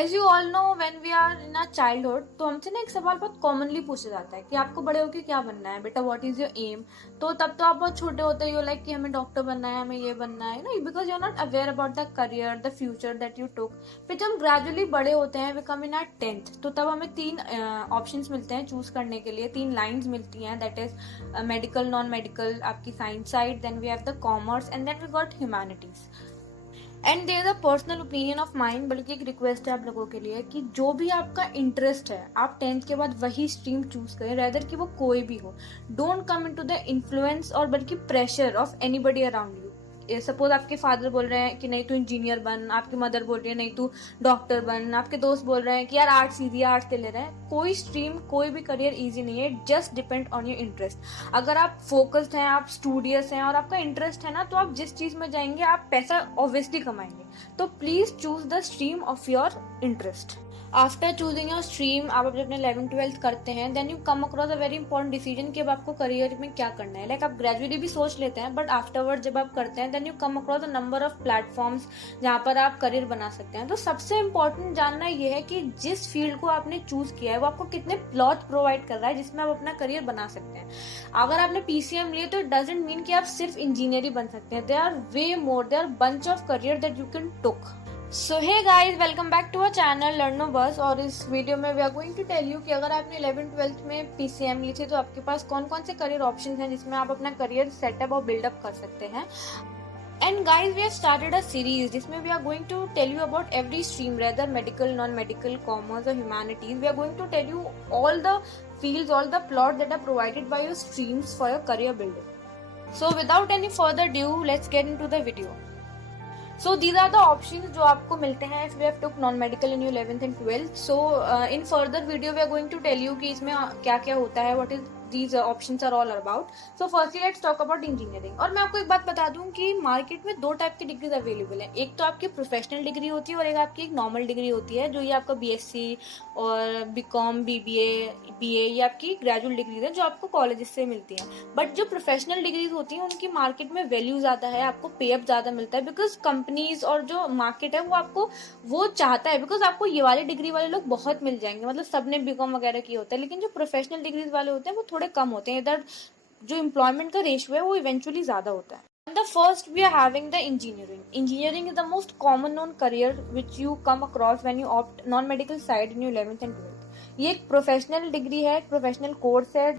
As you all know when we are in our childhood, तो हमसे ना एक सवाल बहुत कॉमनली पूछा जाता है कि आपको बड़े होकर क्या बनना है बेटा, व्हाट इज योर एम। तो तब तो आप बहुत छोटे होते हो, लाइक कि हमें डॉक्टर बनना है, हमें ये बनना है ना, because you are not aware about the career, the future that you took. फिर जब हम ग्रेजुअली बड़े होते हैं, we come in are 10th, तो तब हमें तीन ऑप्शंस मिलते हैं चूज करने के लिए, तीन लाइन्स मिलती हैं, that is medical, non medical, आपकी science side, then we have the commerce and then we got humanities. And there a personal opinion of mind, बल्कि एक रिक्वेस्ट है आप लोगों के लिए कि जो भी आपका इंटरेस्ट है आप 10th के बाद वही स्ट्रीम चूज करें, रेदर कि वो कोई भी हो। Don't come into the influence और बल्कि pressure of anybody around you. Suppose आपके फादर बोल रहे हैं कि नहीं तू इंजीनियर बन, आपकी मदर बोल रही है नहीं तू डॉक्टर बन, आपके दोस्त बोल रहे हैं कि यार आर्ट्स इजी, आर्ट्स ले ले रहे हैं। कोई स्ट्रीम, कोई भी करियर इजी नहीं है, just depend on your interest. अगर आप फोकस्ड हैं, आप स्टूडियस हैं और आपका इंटरेस्ट है ना, तो आप जिस चीज में जाएंगे आप पैसा ऑब्वियसली कमाएंगे। तो please choose the stream of your interest. After choosing your stream, आप जब अपने 11th-12th करते हैं, then you come across a very important decision कि अब आपको करियर में क्या करना है। लाइक आप ग्रेजुअली भी सोच लेते हैं, बट आफ्टरवर्ड जब आप करते हैं, then you come across a number of platforms जहाँ पर आप करियर बना सकते हैं। तो सबसे इंपॉर्टेंट जानना ये है कि जिस फील्ड को आपने चूज किया है वो आपको कितने प्लॉट प्रोवाइड कर रहा है जिसमें आप अपना करियर बना सकते हैं। अगर आपने PCM लिए तो इट डजंट मीन कि आप सिर्फ इंजीनियर ही बन सकते हैं। There are way more, there are bunch of career that you can took. So hey guys, welcome back to our channel learno bus. और इस वीडियो में we are going to tell you कि अगर आपने 11th-12th में PCM ली थी तो आपके पास कौन कौन से करियर ऑप्शंस हैं जिसमें आप अपना करियर सेटअप और बिल्डअप कर सकते हैं। And guys, we have started a series जिसमें we are going to tell you about every stream, rather medical, non medical, commerce और humanities. We are going to tell you all the fields, all the plot that are provided by your streams for your career building. So without any further ado, let's get into the video. So these are the options जो आपको मिलते हैं if we have took non medical in your 11th and 12th. So in further video we are going to tell you कि इसमें क्या क्या होता है, what is these options are all about. So firstly let's talk about engineering. और मैं आपको एक बात बता दूं कि मार्केट में दो टाइप की डिग्रीज अवेलेबल है। एक तो आपकी प्रोफेशनल डिग्री होती है और एक आपकी एक नॉर्मल डिग्री होती है, जो ये आपका BSc और BCom, BBA, BA, ये आपकी ग्रेजुएट डिग्रीज है जो आपको कॉलेज से मिलती है। बट जो प्रोफेशनल डिग्रीज होती हैं उनकी मार्केट में वैल्यू ज्यादा है, आपको पे अप ज्यादा मिलता है, बिकॉज कंपनीज और जो मार्केट है वो आपको वो चाहता है, बिकॉज आपको ये वाली डिग्री वाले लोग बहुत मिल जाएंगे। मतलब सबने BCom वगैरह की होता है, लेकिन जो प्रोफेशनल डिग्रीज वाले होते हैं वो थोड़े कम होते हैं। इधर जो एम्प्लॉयमेंट का रेशियो है वो इवेंचुअली ज्यादा होता है। The first we are having the engineering. Engineering is the most common known career which you come across when you opt non-medical side in your 11th and 12th. ये एक professional degree है, एक professional course है,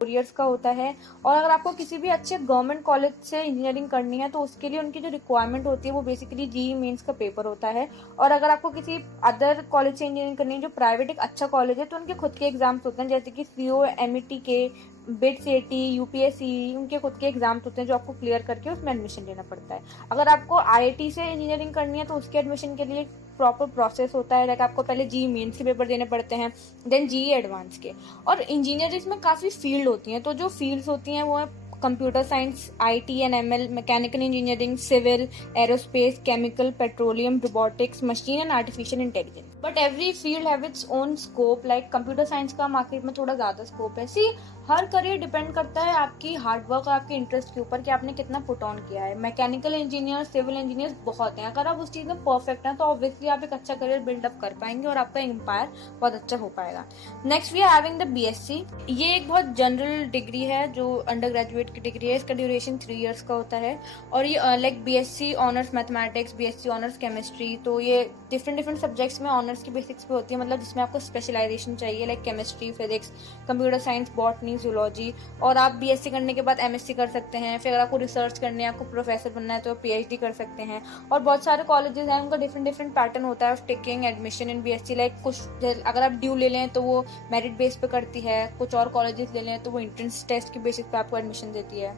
4 years का होता है। और अगर आपको किसी भी अच्छे गवर्नमेंट कॉलेज से इंजीनियरिंग करनी है तो उसके लिए उनकी जो रिक्वायरमेंट होती है वो बेसिकली JEE मेंस का पेपर होता है। और अगर आपको किसी अदर कॉलेज से इंजीनियरिंग करनी है जो प्राइवेट एक अच्छा कॉलेज है, तो उनके खुद के एग्जाम्स होते हैं, जैसे कि CO, MET के, बिट CAT, UPSC, उनके खुद के एग्जाम्स होते हैं जो आपको क्लियर करके उसमें एडमिशन लेना पड़ता है। अगर आपको IIT से इंजीनियरिंग करनी है तो उसके एडमिशन के लिए प्रॉपर प्रोसेस होता है, लाइक आपको पहले JEE मेंस के पेपर देने पड़ते हैं, देन JEE एडवांस के। और इंजीनियरिंग में काफ़ी फील्ड होती हैं, तो जो फील्ड्स होती हैं वो है computer science, IT and ML, mechanical engineering, civil, aerospace, chemical, petroleum, robotics, machine and artificial intelligence. But every field have its own scope. Like computer science का मार्केट में थोड़ा ज़्यादा स्कोप है। सी हर करियर डिपेंड करता है आपकी hard work और आपके इंटरेस्ट के ऊपर कि आपने कितना पुट ऑन किया है। मैकेनिकल इंजीनियर, सिविल इंजीनियर्स बहुत हैं, अगर आप उस चीज़ में परफेक्ट हैं तो ऑब्वियसली आप एक अच्छा करियर बिल्डअप कर पाएंगे और आपका एम्पायर बहुत अच्छा हो पाएगा। Next we are having the BSc। ये एक बहुत जनरल डिग्री है जो अंडर ग्रेजुएट की डिग्री है। इसका ड्यूरेशन 3 years का होता है। और ये like BSc honours mathematics, BSc honours chemistry, तो ये डिफरेंट सब्जेक्ट्स में ऑनर्स की बेसिक्स पे होती है, मतलब जिसमें आपको स्पेशलाइजेशन चाहिए, like chemistry, physics, computer science, botany, zoology. और आप BSc करने के बाद MSc कर सकते हैं। फिर अगर आपको रिसर्च करनी है, आपको प्रोफेसर बनना है तो PhD कर सकते हैं। और बहुत सारे कॉलेजेस हैं, उनका डिफरेंट पैटर्न होता है of taking admission in BSc। Like कुछ अगर आप ड्यू ले लें तो वो मेरिट बेस पे करती है, कुछ और कॉलेजेस ले लें तो वो एंट्रेंस टेस्ट की बेसिस पे आपको एडमिशन देती है।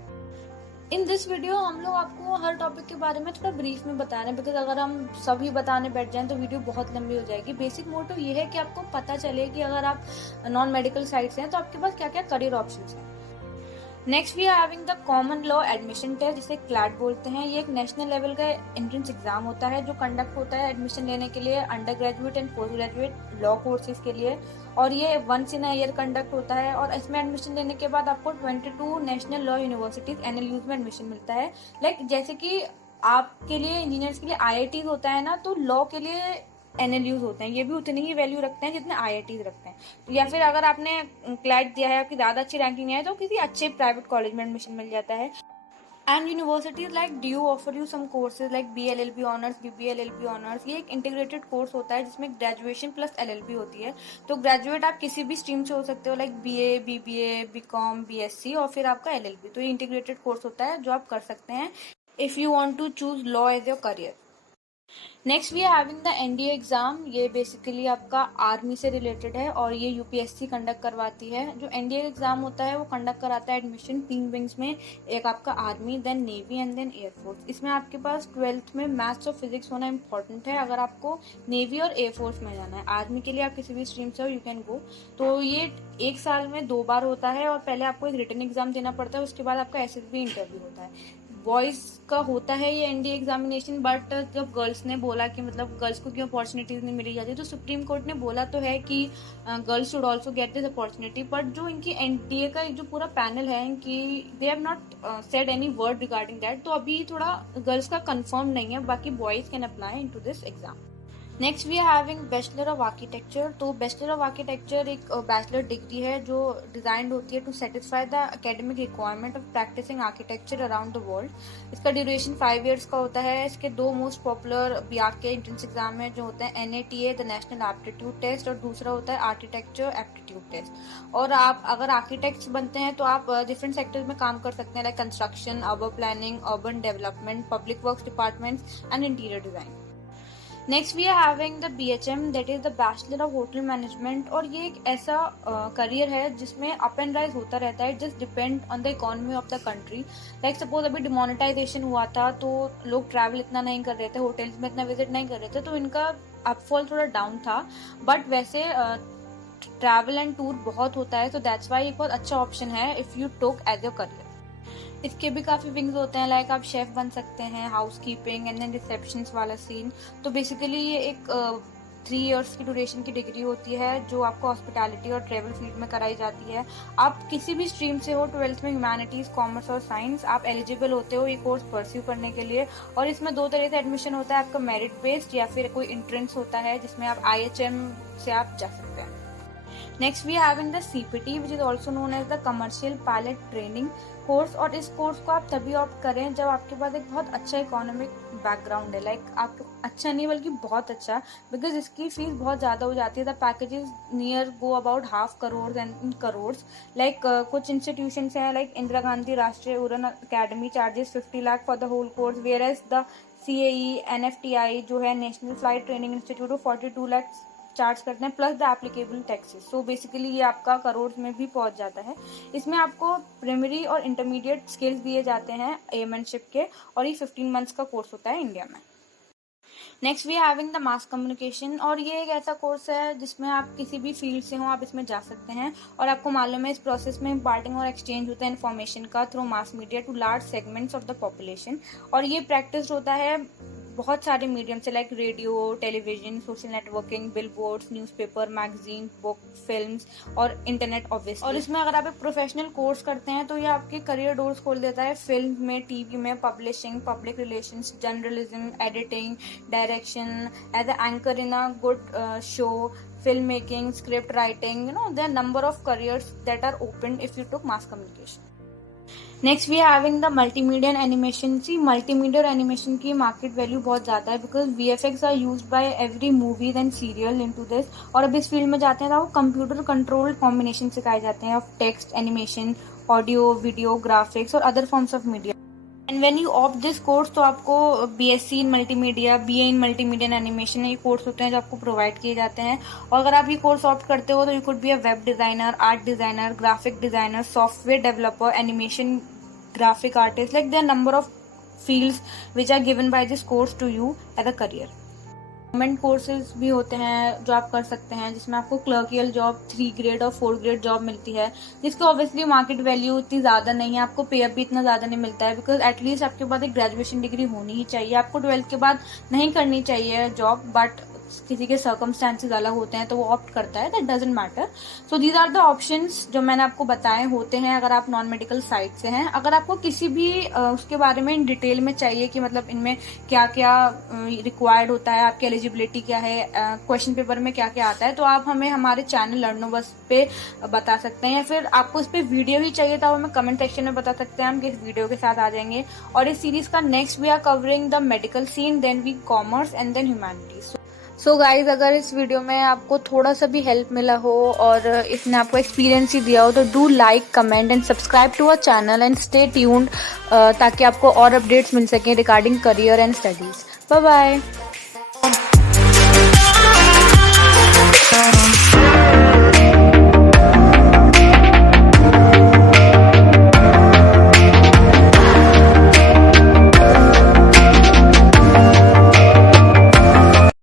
इन दिस वीडियो हम लोग आपको हर टॉपिक के बारे में थोड़ा ब्रीफ में बता रहे हैं, बिकॉज अगर हम सभी बताने बैठ जाएं तो वीडियो बहुत लंबी हो जाएगी। बेसिक मोटिव ये है कि आपको पता चले कि अगर आप नॉन मेडिकल साइड से हैं तो आपके पास क्या क्या करियर ऑप्शंस हैं। Next we are having the common law admission test, जिसे क्लैट बोलते हैं। ये एक नेशनल लेवल का एंट्रेंस एग्जाम होता है जो कंडक्ट होता है एडमिशन लेने के लिए under graduate and post graduate law courses के लिए। और ये once in a year conduct होता है। और इसमें एडमिशन लेने के बाद आपको 22 नेशनल लॉ यूनिवर्सिटीज NLUs में एडमिशन मिलता है। लाइक जैसे कि आपके लिए इंजीनियर्स के लिए IIT होता है ना, तो लॉ के लिए NLUs होते हैं, ये भी उतनी ही वैल्यू रखते हैं जितने IITs रखते हैं। तो या फिर अगर आपने क्लैट दिया है, आपकी ज़्यादा अच्छी रैंकिंग है, तो किसी अच्छे प्राइवेट कॉलेज में एडमिशन मिल जाता है। And universities like DU offer you some courses like BLLB honours, BBA LLB honours. ये एक इंटीग्रेटेड कोर्स होता है जिसमें ग्रेजुएशन प्लस LLB होती है। तो ग्रेजुएट आप किसी भी स्ट्रीम से हो सकते हो, like BA, BBA, BCom, BSc, और फिर आपका LLB। तो ये इंटीग्रेटेड कोर्स होता है जो आप कर सकते हैं if you want to choose law as your career. Next we are having the NDA exam. ये बेसिकली आपका आर्मी से रिलेटेड है और ये UPSC कंडक्ट करवाती है। जो NDA एग्जाम होता है वो कंडक्ट कराता है एडमिशन 3 विंग्स में, एक आपका army, then navy and then air force. इसमें आपके पास 12th में मैथ्स और फिजिक्स होना इंपॉर्टेंट है अगर आपको नेवी और एयरफोर्स में जाना है। आर्मी के लिए आप किसी भी स्ट्रीम से हो, यू कैन गो। तो ये 1 साल में 2 बार होता है और पहले आपको एक रिटन एग्जाम देना पड़ता है, उसके बाद आपका SSB इंटरव्यू होता है। बॉयज़ का होता है ये NDA एग्जामिनेशन, बट जब गर्ल्स ने बोला कि मतलब गर्ल्स को क्यों अपॉर्चुनिटीज़ नहीं मिली जाती, तो सुप्रीम कोर्ट ने बोला तो है कि girls should also get this opportunity. But जो इनकी NDA का जो पूरा पैनल है इनकी, they have not said any word regarding that. तो अभी थोड़ा गर्ल्स का कंफर्म नहीं है, बाकी boys can apply into this exam. Next we are having bachelor of architecture. तो बैचलर ऑफ आर्किटेक्चर एक बैचलर डिग्री है जो डिजाइंड होती है to satisfy the academic requirement of practicing architecture around the world. इसका ड्यूरेशन 5 ईयर्स का होता है। इसके 2 मोस्ट पॉपुलर BIAC के एंट्रेंस एग्जाम है जो होते हैं NATA the national aptitude test, और दूसरा होता है आर्किटेक्चर एप्टीट्यूड टेस्ट। और आप अगर आर्किटेक्ट्स बनते हैं तो आप डिफरेंट सेक्टर्स में काम कर सकते हैं, like construction, urban planning, urban development, public works departments and interior design. Next we are having the BHM, that is the bachelor of hotel management. और ये एक ऐसा करियर है जिसमें अप एंड राइज होता रहता है, just depend on the economy of the country. Like suppose अभी डिमोनेटाइजेशन हुआ था तो लोग ट्रैवल इतना नहीं कर रहे थे, होटल्स में इतना विजिट नहीं कर रहे थे, तो इनका अपफॉल थोड़ा डाउन था। बट वैसे ट्रैवल एंड टूर बहुत होता है, तो दैट्स वाई एक बहुत अच्छा ऑप्शन है if you took as your career. इसके भी काफ़ी विंग्स होते हैं, लाइक आप शेफ बन सकते हैं, house keeping and then receptions वाला सीन। तो बेसिकली ये एक 3 इयर्स की ड्यूरेशन की डिग्री होती है जो आपको हॉस्पिटैलिटी और ट्रेवल फील्ड में कराई जाती है। आप किसी भी स्ट्रीम से हो, 12th में ह्यूमैनिटीज़, कॉमर्स और साइंस, आप एलिजिबल होते हो ये कोर्स परस्यू करने के लिए। और इसमें 2 तरह से एडमिशन होता है, आपका मेरिट बेस्ड या फिर कोई एंट्रेंस होता है जिसमें आप IHM से आप जा सकते हैं। Next we having the CPT which is also known as the commercial pilot training course. और इस कोर्स को आप तभी ऑप्ट करें जब आपके पास एक बहुत अच्छा इकोनॉमिक बैकग्राउंड है, लाइक आप अच्छा नहीं बल्कि बहुत अच्छा, बिकॉज इसकी फीस बहुत ज़्यादा हो जाती है। The packages near go about ½ crore and in crores. Like कुछ इंस्टीट्यूशंस हैं like Indira Gandhi Rashtriya Uran academy charges 50 lakh for the whole course, where as the CAE NFTI जो है national flight training institute, 42 lakh charge करते हैं plus the applicable taxes. So basically ये आपका करोड़ में भी पहुंच जाता है। इसमें आपको प्राइमरी और इंटरमीडिएट स्किल्स दिए जाते हैं एयरमैनशिप के, और ये 15 मंथ्स का कोर्स होता है इंडिया में। Next we having the mass communication. और ये एक ऐसा कोर्स है जिसमें आप किसी भी फील्ड से हो आप इसमें जा सकते हैं। और आपको मालूम है इस प्रोसेस में इम्पार्टिंग और एक्सचेंज होता है इन्फॉर्मेशन का through mass media to large segments of the population. और ये प्रैक्टिस होता है बहुत सारे मीडियम से, like radio, television, social networking, billboards, newspaper, magazine, book, films और इंटरनेट ऑब्वियसली। और इसमें अगर आप एक प्रोफेशनल कोर्स करते हैं तो ये आपके करियर डोर्स खोल देता है फिल्म में, TV में, publishing, public relations, journalism, editing, direction, as a anchor in a good show, film making, script writing, there are number of careers that are open if you took mass communication. Next we are having the multimedia and animation. See multimedia और animation की market value बहुत ज़्यादा है, because VFX are use by every movies and serial into this. और अब इस field में जाते हैं तो आपको कंप्यूटर कंट्रोल कॉम्बिनेशन सिखाए जाते हैं of text, animation, audio, video, graphics और other forms of media. And when you opt this course तो आपको BSc in multimedia, BA in multimedia and animation, ये कोर्स होते हैं जो आपको प्रोवाइड किए जाते हैं। और अगर आप ये कोर्स ऑप्ट करते हो तो you could be a web designer, art designer, graphic designer, software developer, animation graphic artist, like there are number of fields which are given by this course to you as a career. Government courses भी होते हैं जो आप कर सकते हैं जिसमें आपको क्लर्कियल जॉब 3 ग्रेड और 4 ग्रेड जॉब मिलती है, जिसकी ऑब्वियसली मार्केट वैल्यू इतनी ज़्यादा नहीं है, आपको पे अप भी इतना ज़्यादा नहीं मिलता है, बिकॉज एटलीस्ट आपके पास एक ग्रेजुएशन डिग्री होनी ही चाहिए। आपको 12th के बाद नहीं करनी चाहिए जॉब, बट किसी के सर्कमस्टांसेस अलग होते हैं तो वो ऑप्ट करता है, that doesn't matter. So these are the options जो मैंने आपको बताए होते हैं अगर आप नॉन मेडिकल साइड से हैं। अगर आपको किसी भी उसके बारे में इन डिटेल में चाहिए कि मतलब इनमें क्या क्या रिक्वायर्ड होता है, आपकी एलिजिबिलिटी क्या है, क्वेश्चन पेपर में क्या क्या आता है, तो आप हमें हमारे चैनल लर्नो बस पे बता सकते हैं, या फिर आपको इस पे वीडियो ही चाहिए था वो हमें कमेंट सेक्शन में बता सकते हैं, हम किस वीडियो के साथ आ जाएंगे। और इस सीरीज का next we are covering the medical scene, then we commerce and then humanities. So guys, अगर इस वीडियो में आपको थोड़ा सा भी हेल्प मिला हो और इसने आपको एक्सपीरियंस ही दिया हो तो do like, comment and subscribe to our channel and stay tuned ताकि आपको और अपडेट्स मिल सकें regarding career and studies. Bye bye.